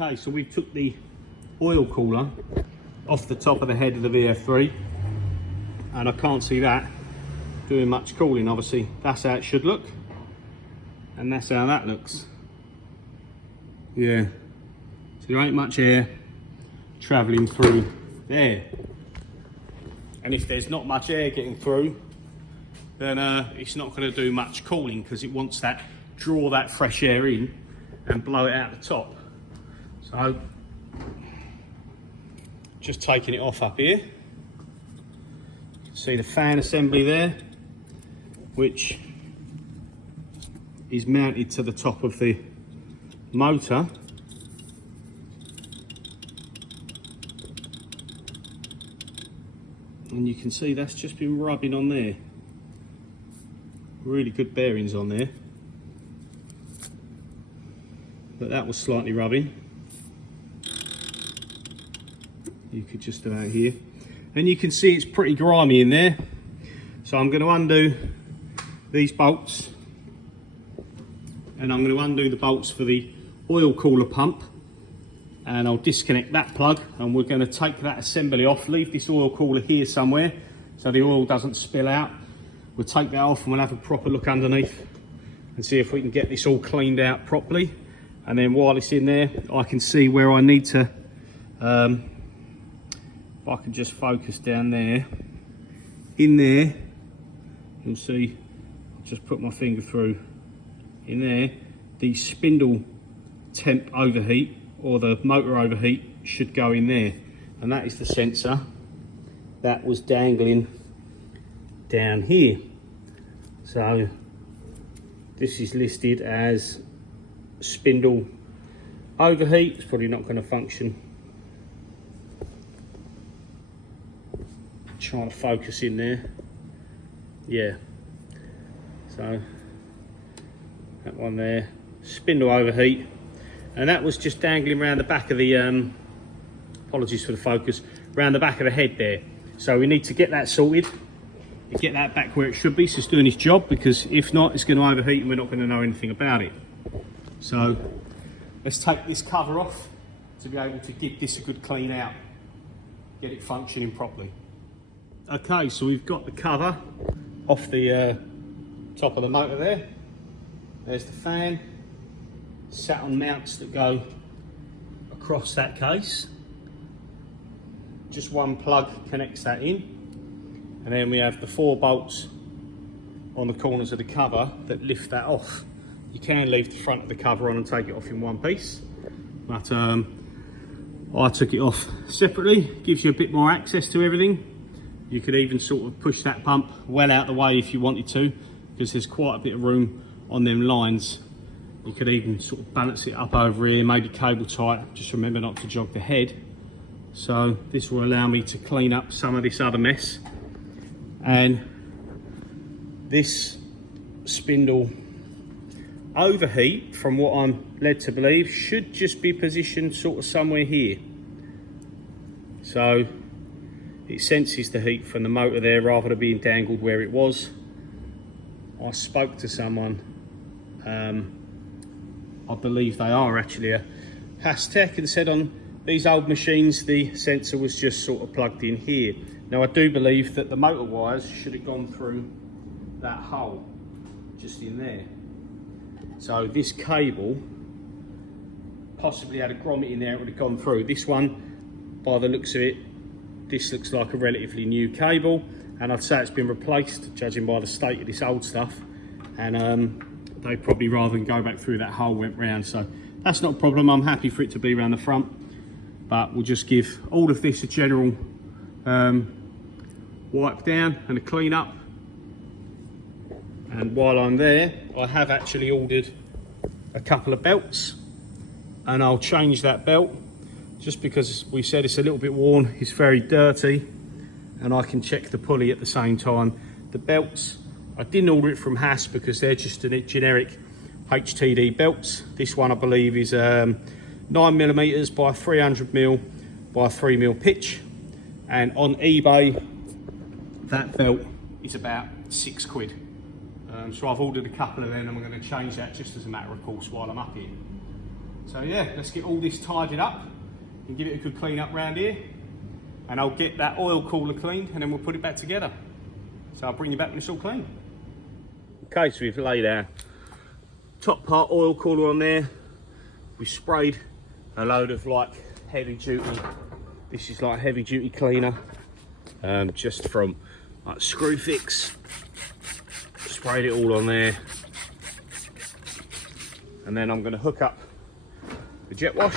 Okay, so we took the oil cooler off the top of the head of the VF3, and I can't see that doing much cooling. Obviously that's how it should look, and that's how that looks. Yeah, so there ain't much air traveling through there, and if there's not much air getting through, then it's not going to do much cooling, because it wants that, draw that fresh air in and blow it out the top. So just taking it off up here, you can see the fan assembly there, which is mounted to the top of the motor. And you can see that's just been rubbing on there. Really good bearings on there, but that was slightly rubbing. You could just about hear, and you can see it's pretty grimy in there. So I'm going to undo these bolts, and I'm going to undo the bolts for the oil cooler pump, and I'll disconnect that plug, and we're going to take that assembly off, leave this oil cooler here somewhere so the oil doesn't spill out. We'll take that off and we'll have a proper look underneath and see if we can get this all cleaned out properly. And then while it's in there, I can see where I need to, if I can just focus down there, in there, you'll see, I'll just put my finger through, in there, the spindle temp overheat, or the motor overheat, should go in there. And that is the sensor that was dangling down here. So this is listed as spindle overheat. It's probably not going to function. Trying to focus in there. Yeah, so that one there, spindle overheat, and that was just dangling around the back of the apologies for the focus, around the back of the head there. So we need to get that sorted, get that back where it should be, so it's doing its job, because if not, it's going to overheat and we're not going to know anything about it. So let's take this cover off to be able to give this a good clean out, get it functioning properly. Okay, so we've got the cover off the top of the motor there. There's the fan, sat on mounts that go across that case. Just one plug connects that in, and then we have the 4 bolts on the corners of the cover that lift that off. You can leave the front of the cover on and take it off in one piece, but I took it off separately. Gives you a bit more access to everything. You could even sort of push that pump well out the way if you wanted to, because there's quite a bit of room on them lines. You could even sort of balance it up over here, maybe cable tie it. Just remember not to jog the head. So this will allow me to clean up some of this other mess. And this spindle overheat, from what I'm led to believe, should just be positioned sort of somewhere here. So it senses the heat from the motor there rather than being dangled where it was. I spoke to someone, I believe they are actually a Haas Tech, and said on these old machines the sensor was just sort of plugged in here. Now I do believe that the motor wires should have gone through that hole just in there. So this cable possibly had a grommet in there, it would have gone through. This one, by the looks of it, this looks like a relatively new cable, and I'd say it's been replaced, judging by the state of this old stuff. And they probably, rather than go back through that hole, went round. So that's not a problem. I'm happy for it to be around the front, but we'll just give all of this a general wipe down and a clean up. And while I'm there, I have actually ordered a couple of belts, and I'll change that belt just because we said it's a little bit worn, it's very dirty, and I can check the pulley at the same time. The belts, I didn't order it from Haas because they're just a generic HTD belts. This one I believe is 9mm by 300mm by 3mm pitch, and on eBay that belt is about £6. So I've ordered a couple of them, and I'm going to change that just as a matter of course while I'm up here. So yeah, let's get all this tidied up and give it a good clean up round here. And I'll get that oil cooler cleaned and then we'll put it back together. So I'll bring you back when it's all clean. Okay, so we've laid our top part oil cooler on there. We sprayed a load of like heavy duty, this is like heavy duty cleaner, just from like Screwfix. Sprayed it all on there. And then I'm going to hook up the jet wash,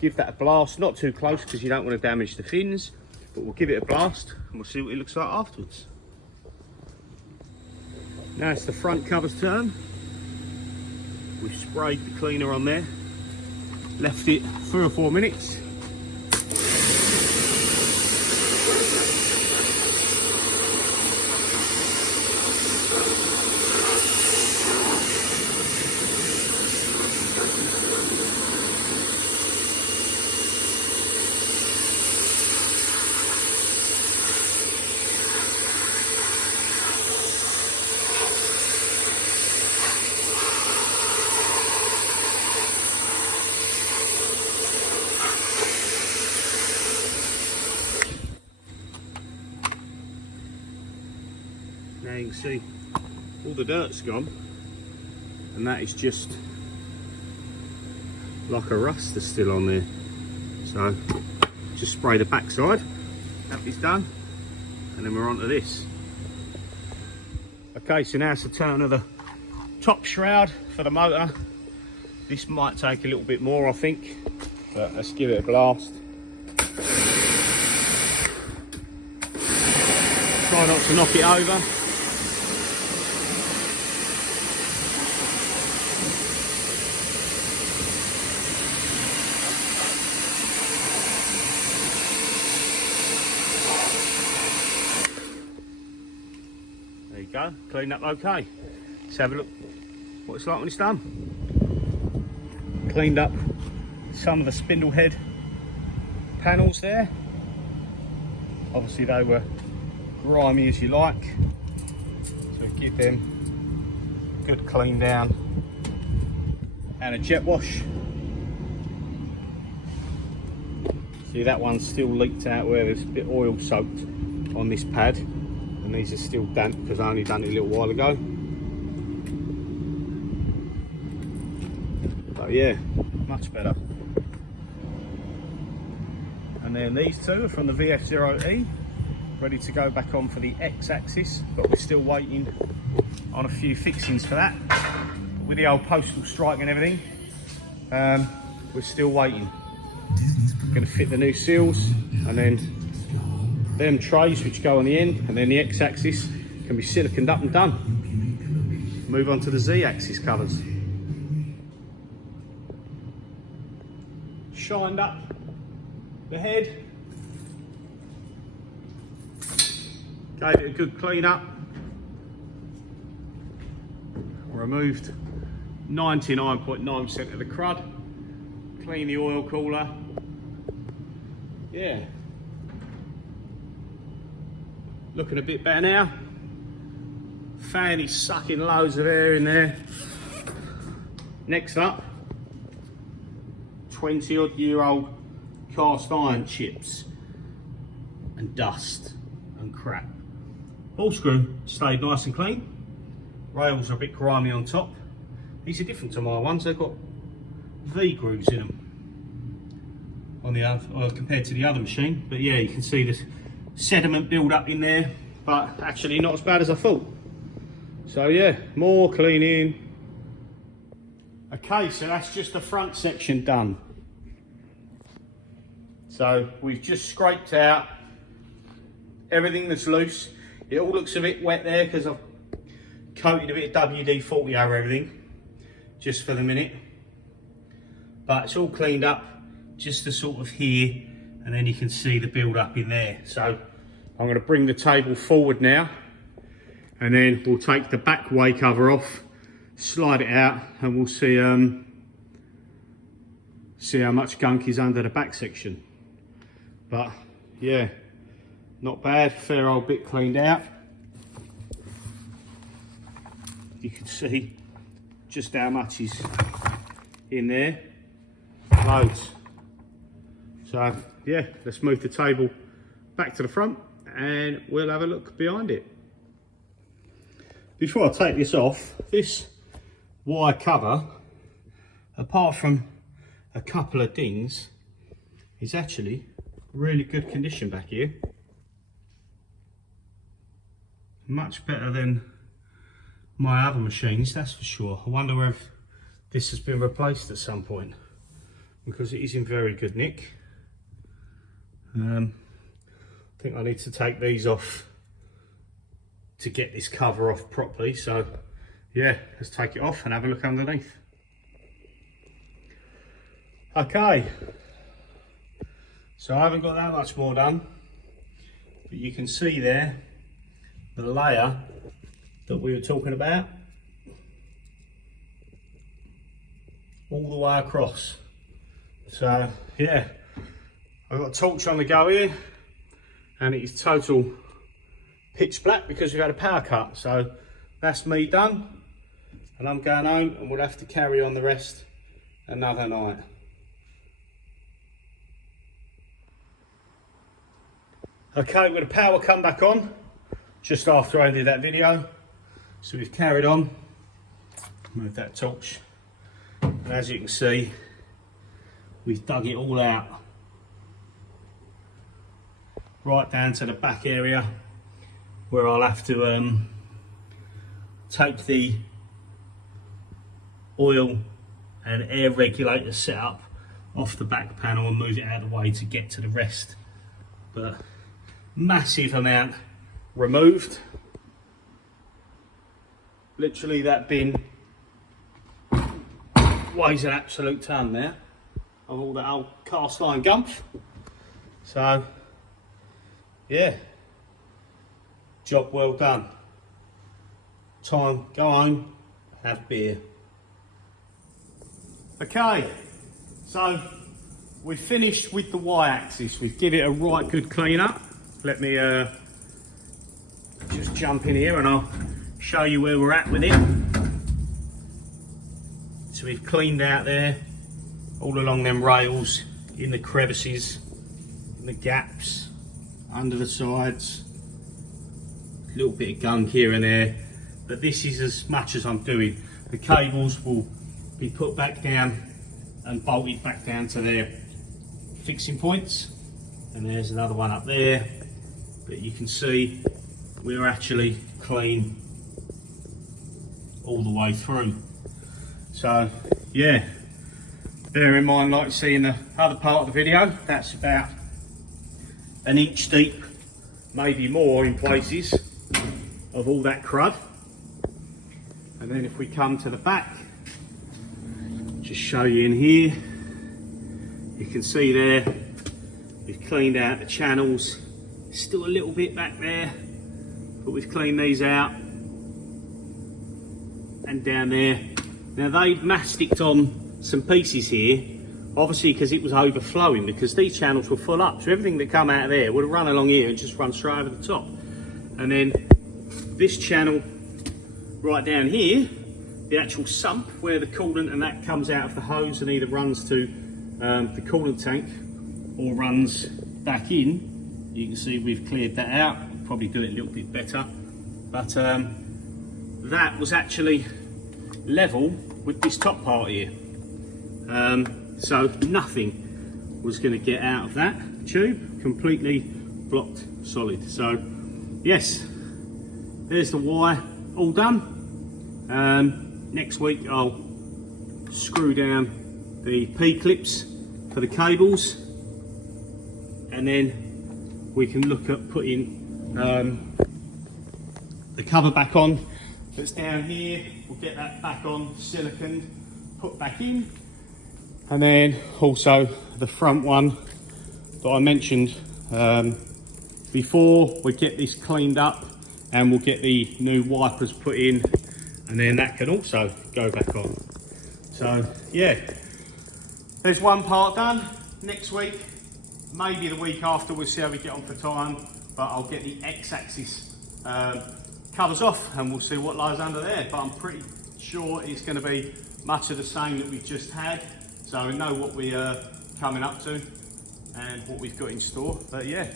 give that a blast, not too close because you don't want to damage the fins, but we'll give it a blast and we'll see what it looks like afterwards. Now it's the front covers turn. We've sprayed the cleaner on there, left it 3 or 4 minutes. Now you can see all the dirt's gone, and that is just like a rust that's still on there. So just spray the backside, that is done, and then we're on to this. Okay, so now it's the turn of the top shroud for the motor. This might take a little bit more, I think, but let's give it a blast. Try not to knock it over. There you go, cleaned up okay. Let's have a look what it's like when it's done. Cleaned up some of the spindle head panels there. Obviously they were grimy as you like, so give them a good clean down and a jet wash. See, that one's still leaked out where there's a bit oil soaked on this pad, and these are still damp because I only done it a little while ago. But yeah, much better. And then these two are from the VF3, ready to go back on for the X-axis, but we're still waiting on a few fixings for that. With the old postal strike and everything, we're still waiting. Going to fit the new seals, and then them trays which go on the end, and then the X-axis can be siliconed up and done. Move on to the Z-axis covers. Shined up the head, gave it a good clean up, removed 99.9% of the crud, clean the oil cooler. Yeah, looking a bit better now. Fan is sucking loads of air in there. Next up, 20-odd-year-old cast iron chips and dust and crap. Ball screw stayed nice and clean. Rails are a bit grimy on top. These are different to my ones. They've got V grooves in them on the other, compared to the other machine. But yeah, you can see this sediment build up in there, but actually not as bad as I thought. So yeah, more cleaning. Okay, so that's just the front section done. So we've just scraped out everything that's loose. It all looks a bit wet there because I've coated a bit of WD-40 over everything just for the minute. But it's all cleaned up just to sort of here, and then you can see the build up in there. So I'm going to bring the table forward now, and then we'll take the back way cover off, slide it out, and we'll see see how much gunk is under the back section. But yeah, not bad, fair old bit cleaned out. You can see just how much is in there, loads. So yeah, let's move the table back to the front and we'll have a look behind it. Before I take this off, this wire cover, apart from a couple of dings, is actually really good condition back here. Much better than my other machines, that's for sure. I wonder if this has been replaced at some point, because it is in very good nick. I think I need to take these off to get this cover off properly. So yeah, let's take it off and have a look underneath. Okay, so I haven't got that much more done, but you can see there the layer that we were talking about all the way across. So yeah, I've got a torch on the go here and it is total pitch black because we've had a power cut. So that's me done, and I'm going home and we'll have to carry on the rest another night. Okay, with the power come back on just after I did that video, so we've carried on. Move that torch, and as you can see, we've dug it all out, right down to the back area where I'll have to take the oil and air regulator setup off the back panel and move it out of the way to get to the rest. But massive amount removed. Literally that bin weighs an absolute ton now of all that old cast iron gumph. So yeah, job well done. Time, go home, have beer. Okay, so we've finished with the Y-axis. We've given it a right good clean up. Let me just jump in here and I'll show you where we're at with it. So we've cleaned out there, all along them rails, in the crevices, in the gaps, under the sides. A little bit of gunk here and there, but this is as much as I'm doing. The cables will be put back down and bolted back down to their fixing points. And there's another one up there, but you can see we're actually clean all the way through. So yeah, bear in mind, like you see in the other part of the video, that's about an inch deep, maybe more in places, of all that crud. And then if we come to the back, just show you in here, you can see there we've cleaned out the channels. Still a little bit back there, but we've cleaned these out, and down there. Now they've masticked on some pieces here, obviously because it was overflowing, because these channels were full up, so everything that come out of there would have run along here and just run straight over the top. And then this channel right down here, the actual sump where the coolant and that comes out of the hose and either runs to the coolant tank or runs back in. You can see we've cleared that out. We'll probably do it a little bit better, but that was actually level with this top part here. So nothing was going to get out of that tube, completely blocked solid. So yes, there's the wire all done. Next week I'll screw down the P-clips for the cables, and then we can look at putting the cover back on that's down here. We'll get that back on, silicone, put back in. And then also the front one that I mentioned before, we get this cleaned up and we'll get the new wipers put in, and then that can also go back on. So yeah, there's one part done. Next week, maybe the week after, we'll see how we get on for time, but I'll get the X-axis covers off and we'll see what lies under there. But I'm pretty sure it's going to be much of the same that we just had, so we know what we are coming up to and what we've got in store. But yeah,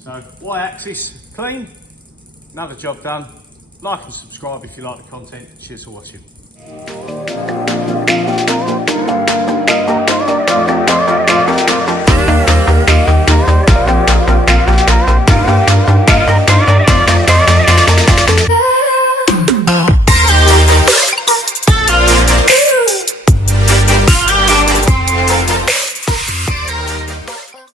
so Y-axis clean, another job done. Like and subscribe if you like the content. Cheers for watching.